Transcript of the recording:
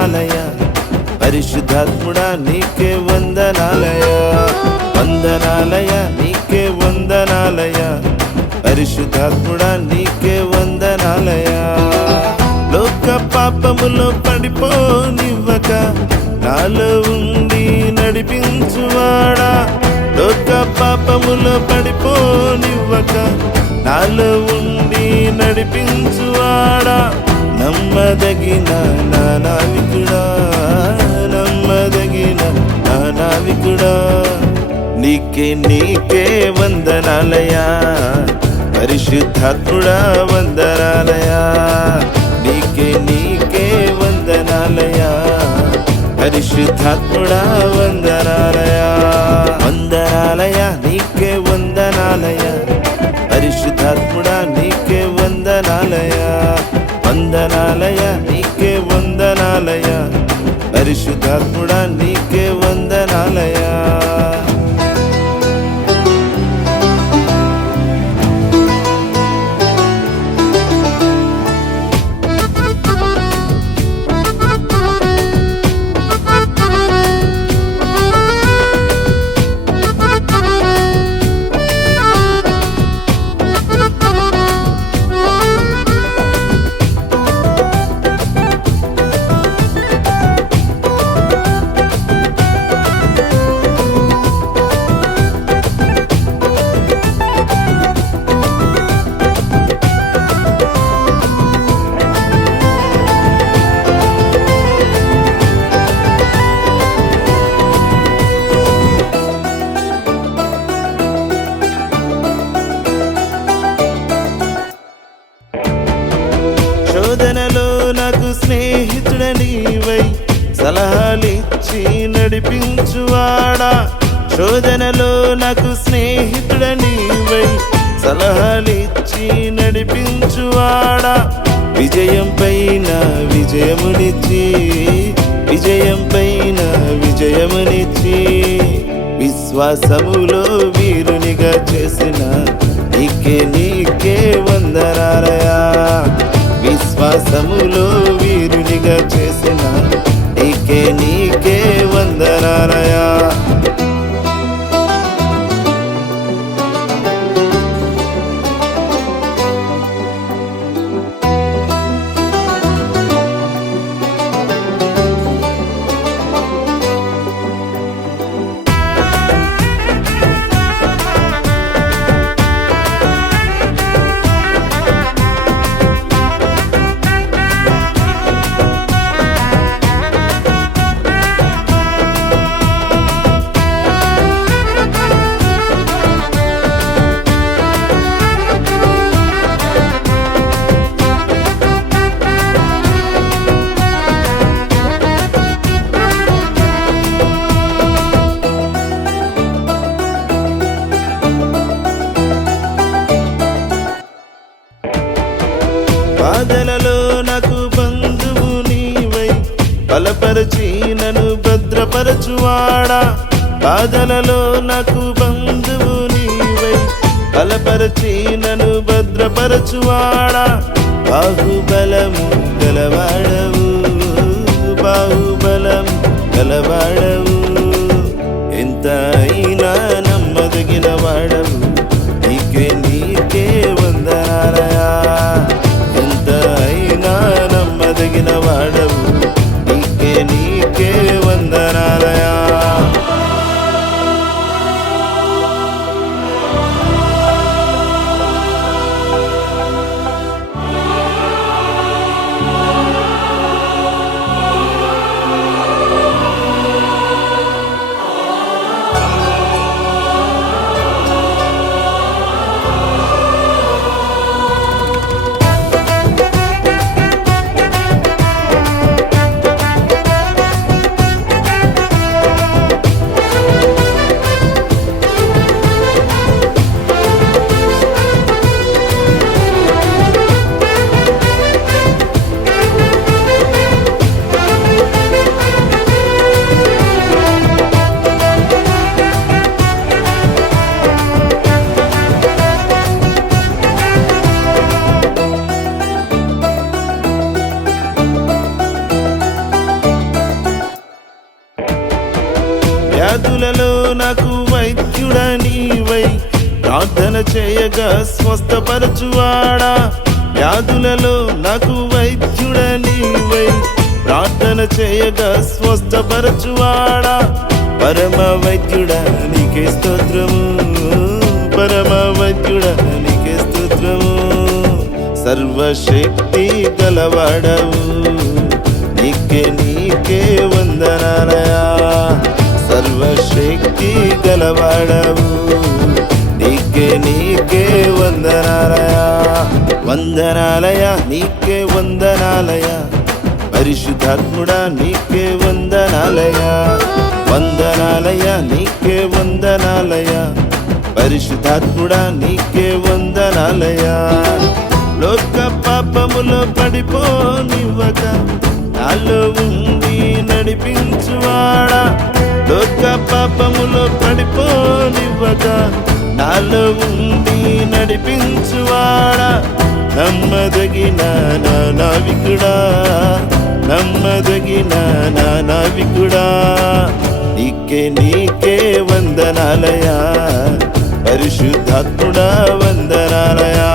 వందనాలయ పరిశుద్ధాత్ముడా నీకే వందనాలయ వందనాలయ నీకే వందనాలయ పరిశుద్ధాత్ముడా నీకే వందనాలయ లోక పాపములో పడిపోనివ్వక నాలో ఉండి నడిపించువాడా లోక పాపములో పడిపోనివ్వక నాలో ఉండి నడిపించువాడా నమ్మదగిన నా నావికుడా నమ్మదగిన నా నావికుడా నీకే వందనాలయా పరిశుద్ధాత్ముడా వందనాలయా నీకే వందనాలయా పరిశుద్ధాత్ముడా వందనాలయా వందనాలయా నీకే వందనాలయా పరిశుద్ధాత్ముడా నీకే వందనాలయా వందనాలయా నీకే వందనాలయా పరిశుద్ధాత్ముడా నీకే వందనాలయా శోధనలో నాకు స్నేహితుడనివై సలహాలిచ్చి నడిపించువాడా శోధనలో నాకు స్నేహితుడనివై సలహాలిచ్చి నడిపించువాడా విజయం పైన విజయమునిచ్చి విజయం పైన విజయమునిచ్చి విశ్వాసములో వీరునిగా చేసిన నీకే వందనాలయా విశ్వాసములో వీరునిగా చేసిన నీకే వందనాలయా బాధలలో నాకు బంధువు నీవై బలపరచి నన్ను భద్రపరచువాడా బాధలలో నాకు బంధువు నీవై బలపరచి నన్ను భద్రపరచువాడా బాహుబలము గలవాడవు బాహుబలము గలవాడవు ఎంత అయినా నమ్మదగిన వాడవు నీకే వందనాలయా ఎంత అయినా నమ్మదగిన వాడవు నీకే వందనాలయా ప్రార్థన చేయగా స్వస్థపరచువాడా, వ్యాధులలో నాకు వైద్యుడా నీవై. ప్రార్థన చేయగా స్వస్థపరచువాడా, పరమ వైద్యుడా నీకే స్తోత్రము, పరమ వైద్యుడా నీకే స్తోత్రము. సర్వశక్తి గలవాడవు, నీకే వందనాలయా. సర్వశక్తి గలవాడవు, నీకే వందనాలయా. వందనాలయా, నీకే వందనాలయా. పరిశుద్ధాత్ముడా నీకే వందనాలయా. వందనాలయా, నీకే వందనాలయా. పరిశుద్ధాత్ముడా నీకే వందనాలయా. లోక పాపములో పడిపోనివ్వక నాలో ఉండి నడిపించువాడా, లోక పాపములో పడిపోనివ్వక నాలో ఉండి నడిపించువాడా. నమ్మదగిన నా నావికుడా, నమ్మదగిన నా నావికుడా, నీకే వందనాలయా. పరిశుద్ధాత్ముడా వందనాలయా.